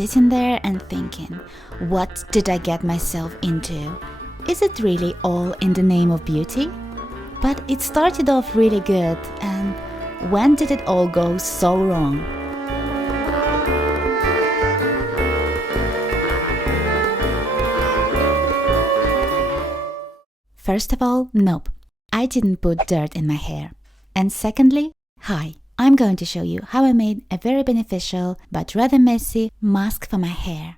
sitting there and thinking, what did I get myself into? Is it really all in the name of beauty? But it started off really good, and when did it all go so wrong? First of all, nope, I didn't put dirt in my hair. And secondly, hi, I'm going to show you how I made a very beneficial but rather messy mask for my hair.